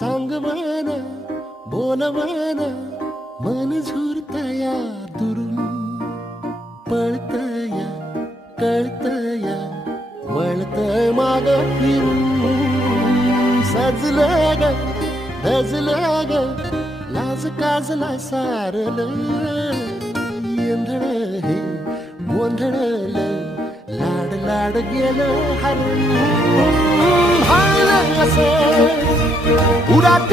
सांग म्हणा बोल म्हणा मन झुरतया दुरून पळतया कळतया वळतय माग फिरून सजलं ग धजलं ग लाज काजला सारलं येंधळ हे गोंधळलं लाड लाड गेलं हरून भाळलं असं उरात